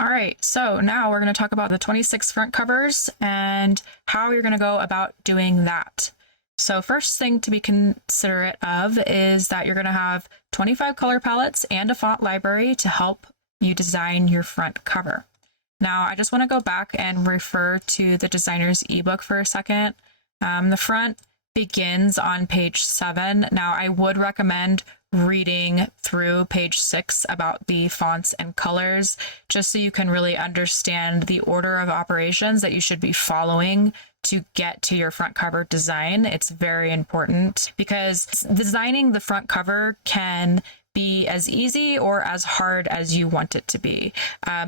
All right, so now we're going to talk about the 26 front covers and how you're going to go about doing that. So first thing to be considerate of is that you're going to have 25 color palettes and a font library to help you design your front cover. Now, I just want to go back and refer to the designer's ebook for a second. The front begins on page 7. Now, I would recommend reading through page 6 about the fonts and colors, just so you can really understand the order of operations that you should be following to get to your front cover design. It's very important because designing the front cover can be as easy or as hard as you want it to be.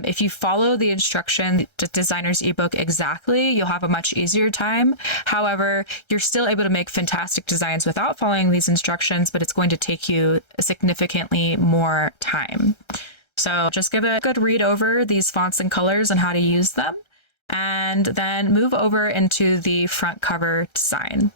If you follow the instruction, the designer's ebook exactly, you'll have a much easier time. However, you're still able to make fantastic designs without following these instructions, but it's going to take you significantly more time. So just give a good read over these fonts and colors and how to use them, and then move over into the front cover design.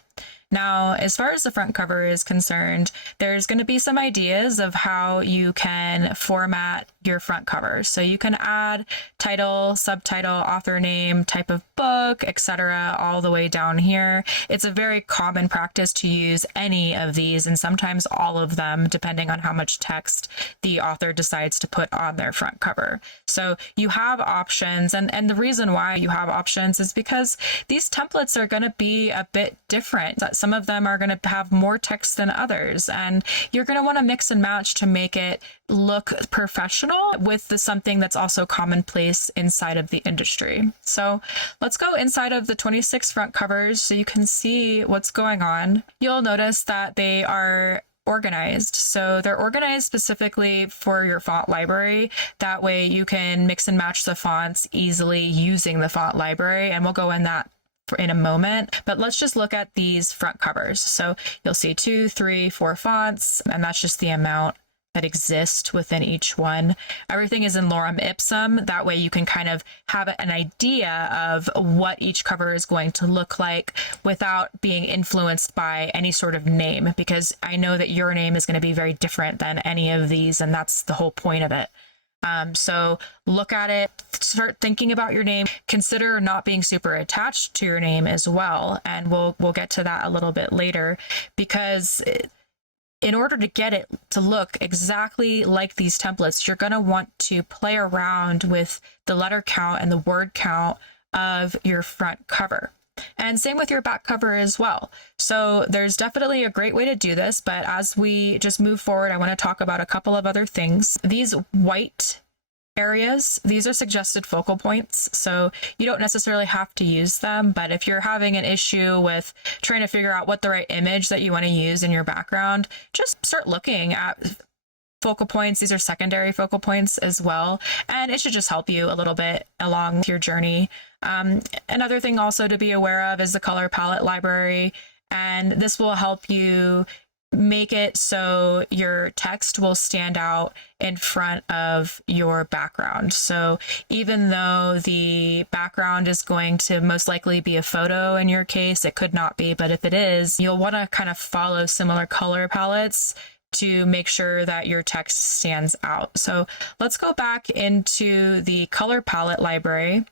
Now, as far as the front cover is concerned, there's going to be some ideas of how you can format your front cover. So you can add title, subtitle, author name, type of book, etc., all the way down here. It's a very common practice to use any of these, and sometimes all of them, depending on how much text the author decides to put on their front cover. So you have options, and the reason why you have options is because these templates are going to be a bit different. Some of them are going to have more text than others, and you're going to want to mix and match to make it look professional with something that's also commonplace inside of the industry. So let's go inside of the 26 front covers so you can see what's going on. You'll notice that they are organized. So they're organized specifically for your font library. That way you can mix and match the fonts easily using the font library, and we'll go in that in a moment, but let's just look at these front covers. So you'll see 2, 3, 4 fonts, and that's just the amount that exist within each one. Everything is in lorem ipsum. That way you can kind of have an idea of what each cover is going to look like without being influenced by any sort of name, because I know that your name is going to be very different than any of these, and that's the whole point of it. So look at it, start thinking about your name, consider not being super attached to your name as well. And we'll get to that a little bit later, because in order to get it to look exactly like these templates, you're going to want to play around with the letter count and the word count of your front cover. And same with your back cover as well. So there's definitely a great way to do this, but as we just move forward, I want to talk about a couple of other things. These white areas, these are suggested focal points, so you don't necessarily have to use them, but if you're having an issue with trying to figure out what the right image that you want to use in your background, just start looking at focal points. These are secondary focal points as well, and it should just help you a little bit along your journey. Another thing also to be aware of is the color palette library, and this will help you make it so your text will stand out in front of your background. So even though the background is going to most likely be a photo in your case, it could not be, but if it is, you'll want to kind of follow similar color palettes to make sure that your text stands out. So let's go back into the color palette library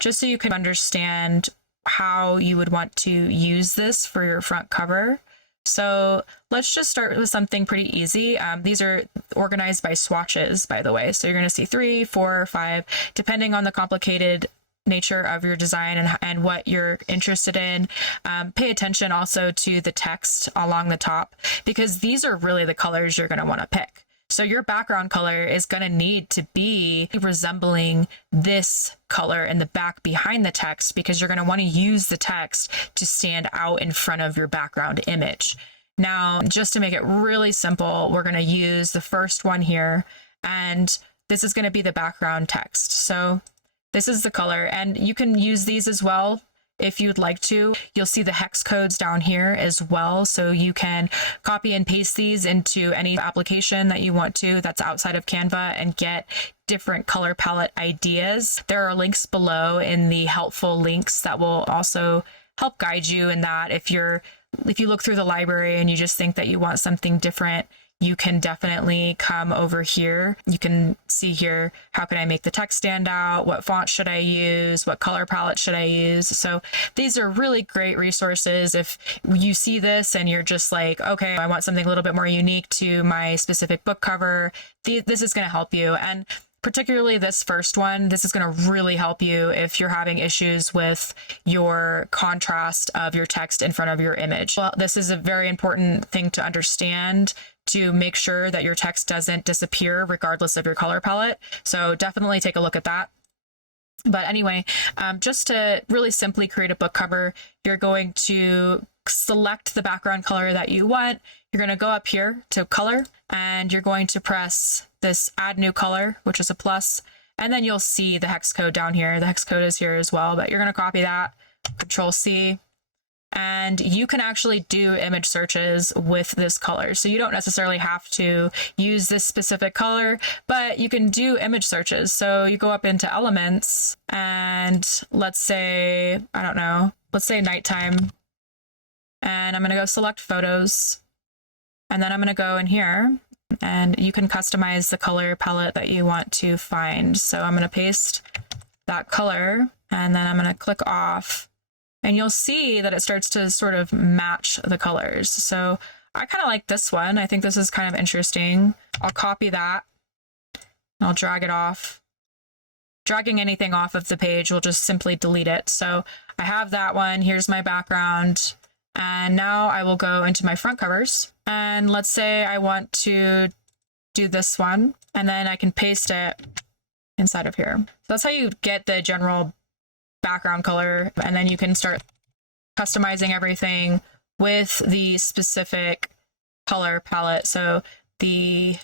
just so you can understand how you would want to use this for your front cover. So let's just start with something pretty easy. These are organized by swatches, by the way. So you're going to see 3, 4, 5, depending on the complicated nature of your design and what you're interested in. Pay attention also to the text along the top, because these are really the colors you're going to want to pick. So your background color is going to need to be resembling this color in the back behind the text, because you're going to want to use the text to stand out in front of your background image. Now, just to make it really simple, we're going to use the first one here, and this is going to be the background text. So this is the color, and you can use these as well if you'd like to. You'll see the hex codes down here as well, so you can copy and paste these into any application that you want to that's outside of Canva and get different color palette ideas. There are links below in the helpful links that will also help guide you in that. If you look through the library and you just think that you want something different, you can definitely come over here. You can see here, how can I make the text stand out? What font should I use? What color palette should I use? So these are really great resources. If you see this and you're just like, okay, I want something a little bit more unique to my specific book cover, this is going to help you. And particularly this first one, this is going to really help you if you're having issues with your contrast of your text in front of your image. Well, this is a very important thing to understand to make sure that your text doesn't disappear regardless of your color palette. So definitely take a look at that. But anyway, just to really simply create a book cover, you're going to select the background color that you want. You're going to go up here to color, and you're going to press this add new color, which is a plus, and then you'll see the hex code down here. The hex code is here as well, but you're going to copy that, Control C, and you can actually do image searches with this color. So you don't necessarily have to use this specific color, but you can do image searches. So you go up into elements, and let's say, I don't know, let's say nighttime, and I'm going to go select photos, and then I'm going to go in here, and you can customize the color palette that you want to find. So I'm going to paste that color, and then I'm going to click off, and you'll see that it starts to sort of match the colors. So I kind of like this one. I think this is kind of interesting. I'll copy that, and I'll drag it off. Dragging anything off of the page will just simply delete it. So I have that one. Here's my background. And now I will go into my front covers, and let's say I want to do this one, and then I can paste it inside of here. So that's how you get the general background color, and then you can start customizing everything with the specific color palette. So the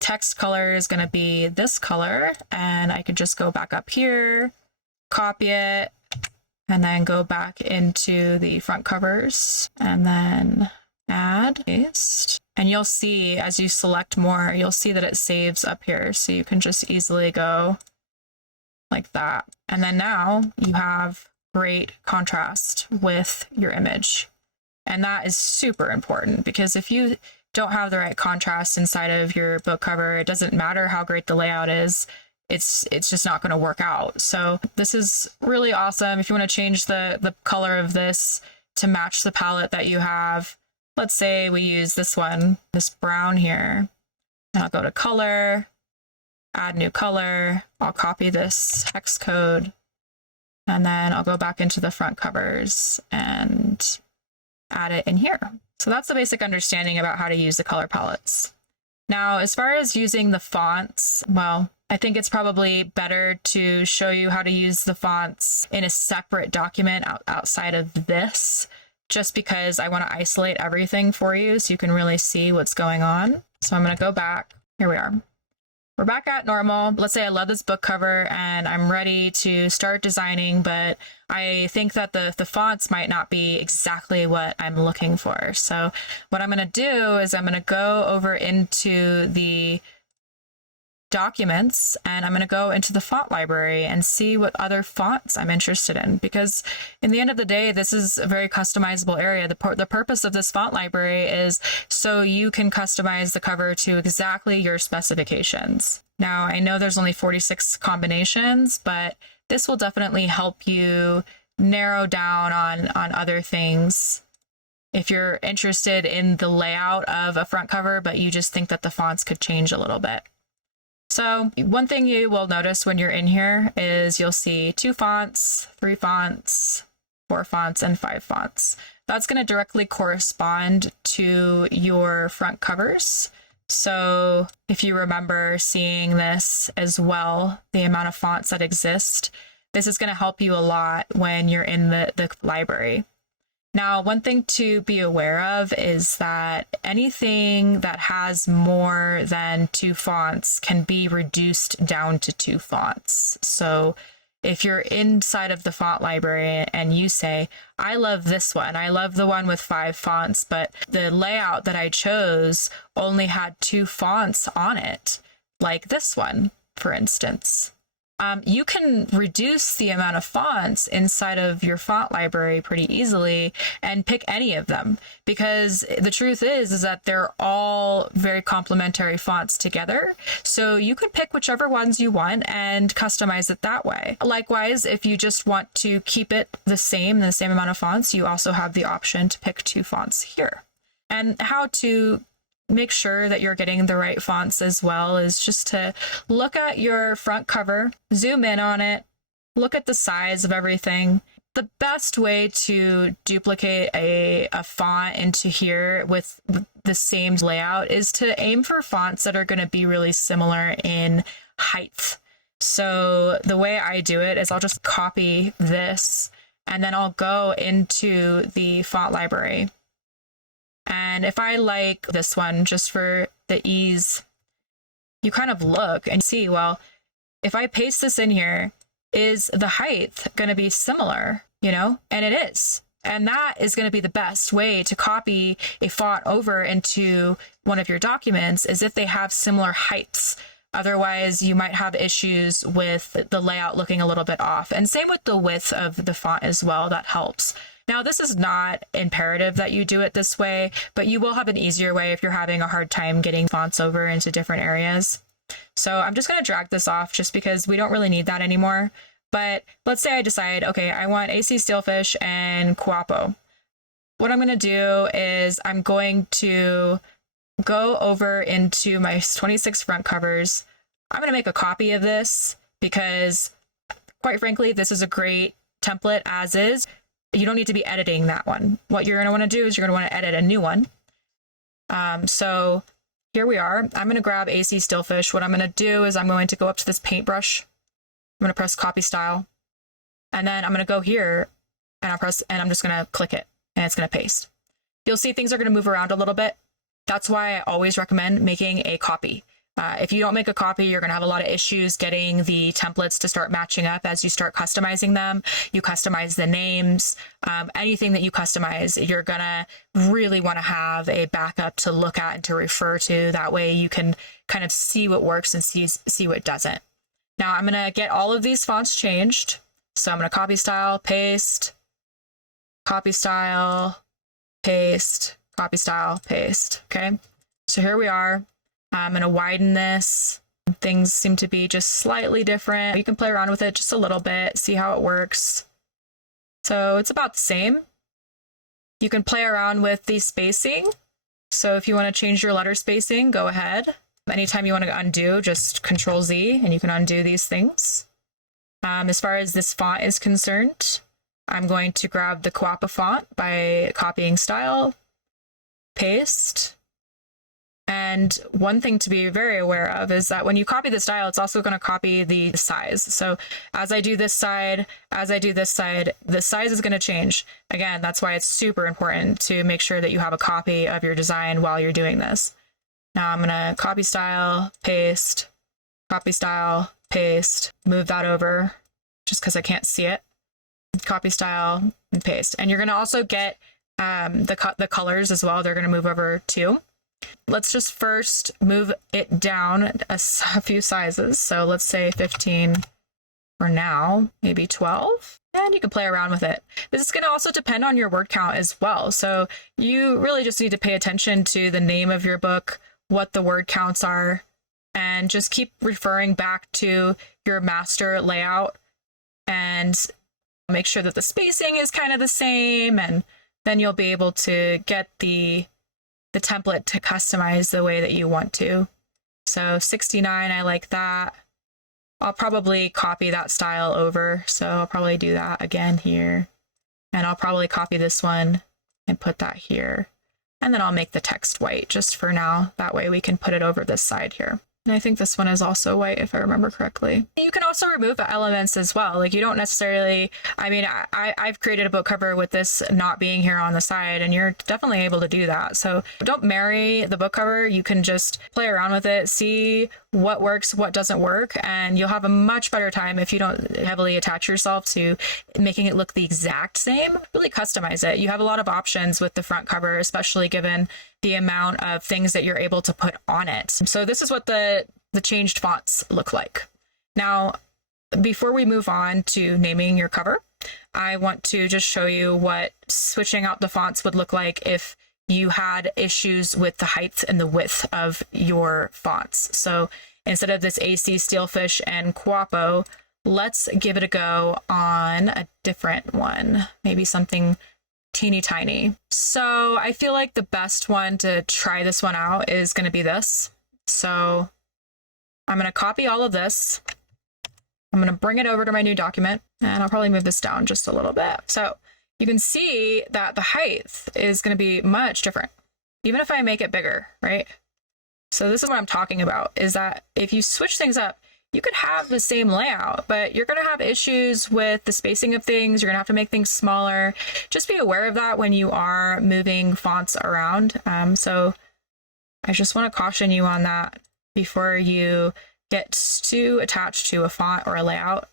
text color is going to be this color, and I could just go back up here, copy it, and then go back into the front covers, and then add, paste. And you'll see as you select more, you'll see that it saves up here. So you can just easily go like that. And then now you have great contrast with your image. And that is super important, because if you don't have the right contrast inside of your book cover, it doesn't matter how great the layout is. It's just not going to work out. So this is really awesome. If you want to change the color of this to match the palette that you have, let's say we use this one, this brown here, and I'll go to color, add new color. I'll copy this hex code, and then I'll go back into the front covers and add it in here. So that's the basic understanding about how to use the color palettes. Now, as far as using the fonts, well, I think it's probably better to show you how to use the fonts in a separate document outside of this, just because I want to isolate everything for you so you can really see what's going on. So I'm going to go back. Here we are. We're back at normal. Let's say I love this book cover and I'm ready to start designing, but I think that the fonts might not be exactly what I'm looking for. So what I'm going to do is I'm going to go over into the documents, and I'm going to go into the font library and see what other fonts I'm interested in, because in the end of the day, this is a very customizable area. The purpose of this font library is so you can customize the cover to exactly your specifications. Now, I know there's only 46 combinations, but this will definitely help you narrow down on other things. If you're interested in the layout of a front cover, but you just think that the fonts could change a little bit. So one thing you will notice when you're in here is you'll see 2 fonts, 3 fonts, 4 fonts, and 5 fonts. That's going to directly correspond to your front covers. So if you remember seeing this as well, the amount of fonts that exist, this is going to help you a lot when you're in the library. Now, one thing to be aware of is that anything that has more than 2 fonts can be reduced down to 2 fonts. So if you're inside of the font library and you say, I love this one, I love the one with 5 fonts, but the layout that I chose only had 2 fonts on it, like this one, for instance, You can reduce the amount of fonts inside of your font library pretty easily and pick any of them, because the truth is that they're all very complementary fonts together. So you can pick whichever ones you want and customize it that way. Likewise, if you just want to keep it the same amount of fonts, you also have the option to pick 2 fonts here. And how to make sure that you're getting the right fonts as well is just to look at your front cover, zoom in on it, look at the size of everything. The best way to duplicate a font into here with the same layout is to aim for fonts that are going to be really similar in height. So the way I do it is I'll just copy this and then I'll go into the font library. And if I like this one, just for the ease, you kind of look and see, well, if I paste this in here, is the height going to be similar, you know? And it is. And that is going to be the best way to copy a font over into one of your documents, is if they have similar heights. Otherwise, you might have issues with the layout looking a little bit off. And same with the width of the font as well, that helps. Now, this is not imperative that you do it this way, but you will have an easier way if you're having a hard time getting fonts over into different areas. So I'm just going to drag this off just because we don't really need that anymore. But let's say I decide, okay, I want AC Steelfish and Guapo. What I'm going to do is I'm going to go over into my 26 front covers. I'm going to make a copy of this because, quite frankly, this is a great template as is. You don't need to be editing that one. What you're going to want to do is you're going to want to edit a new one. So here we are. I'm going to grab AC Steelfish. What I'm going to do is I'm going to go up to this paintbrush. I'm going to press copy style. And then I'm going to go here and I'm just going to click it and it's going to paste. You'll see things are going to move around a little bit. That's why I always recommend making a copy. If you don't make a copy, you're going to have a lot of issues getting the templates to start matching up as you start customizing them. You customize the names, anything that you customize, you're going to really want to have a backup to look at and to refer to. That way you can kind of see what works and see what doesn't. Now I'm going to get all of these fonts changed. So I'm going to copy style, paste, copy style, paste, copy style, paste. Okay. So here we are. I'm going to widen this. Things seem to be just slightly different. You can play around with it just a little bit, see how it works. So it's about the same. You can play around with the spacing. So if you want to change your letter spacing, go ahead. Anytime you want to undo, just Control Z and you can undo these things. As far as this font is concerned, I'm going to grab the Guapo font by copying style, paste. And one thing to be very aware of is that when you copy the style, it's also going to copy the size. So as I do this side, the size is going to change. Again, that's why it's super important to make sure that you have a copy of your design while you're doing this. Now I'm going to copy style, paste, copy style, paste, move that over just because I can't see it. Copy style and paste. And you're going to also get the colors as well. They're going to move over too. Let's just first move it down a few sizes. So let's say 15 for now, maybe 12, and you can play around with it. This is going to also depend on your word count as well. So you really just need to pay attention to the name of your book, what the word counts are, and just keep referring back to your master layout and make sure that the spacing is kind of the same, and then you'll be able to get the template to customize the way that you want to. So 69, I like that. I'll probably copy that style over. So I'll probably do that again here. And I'll probably copy this one and put that here. And then I'll make the text white just for now. That way we can put it over this side here. And I think this one is also white if I remember correctly. You can also remove elements as well. Like you don't necessarily, I mean, I've created a book cover with this not being here on the side, and you're definitely able to do that. So don't marry the book cover. You can just play around with it, see what works, what doesn't work, and you'll have a much better time if you don't heavily attach yourself to making it look the exact same. Really customize it. You have a lot of options with the front cover, especially given the amount of things that you're able to put on it. So this is what the changed fonts look like. Now, before we move on to naming your cover, I want to just show you what switching out the fonts would look like if you had issues with the height and the width of your fonts. So instead of this AC Steelfish and Quapo, let's give it a go on a different one, maybe something teeny tiny. So I feel like the best one to try this one out is going to be this. So I'm going to copy all of this. I'm going to bring it over to my new document, and I'll probably move this down just a little bit. So you can see that the height is going to be much different, even if I make it bigger, right? So this is what I'm talking about, is that if you switch things up, you could have the same layout, but you're going to have issues with the spacing of things. You're going to have to make things smaller. Just be aware of that when you are moving fonts around. So I just want to caution you on that before you get too attached to a font or a layout.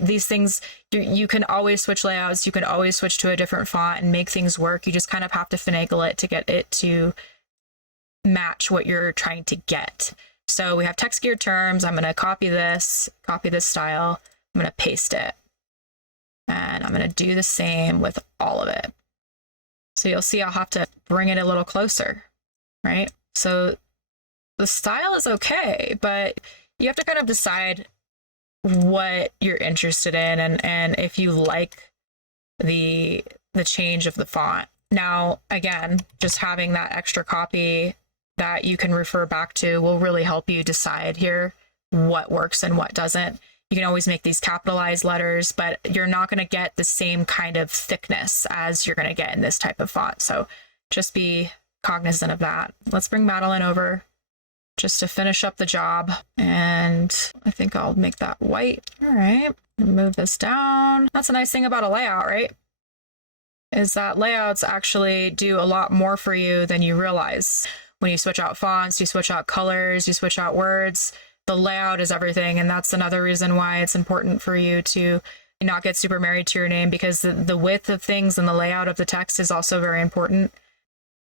These things, you can always switch layouts. You can always switch to a different font and make things work. You just kind of have to finagle it to get it to match what you're trying to get. So we have text geared terms. I'm going to copy this style. I'm going to paste it. And I'm going to do the same with all of it. So you'll see I'll have to bring it a little closer, right? So the style is okay, but you have to kind of decide what you're interested in and if you like the change of the font. Now, again, just having that extra copy that you can refer back to will really help you decide here what works and what doesn't. You can always make these capitalized letters, but you're not going to get the same kind of thickness as you're going to get in this type of font. So just be cognizant of that. Let's bring Madeline over just to finish up the job. And I think I'll make that white. All right, move this down. That's a nice thing about a layout, right? Is that layouts actually do a lot more for you than you realize. When you switch out fonts, you switch out colors, you switch out words, the layout is everything. And that's another reason why it's important for you to not get super married to your name, because the width of things and the layout of the text is also very important.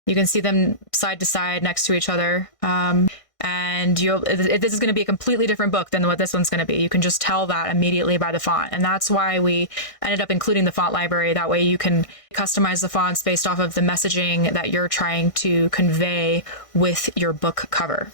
You can see them side to side next to each other. And this is going to be a completely different book than what this one's going to be. You can just tell that immediately by the font. And that's why we ended up including the font library. That way you can customize the fonts based off of the messaging that you're trying to convey with your book cover.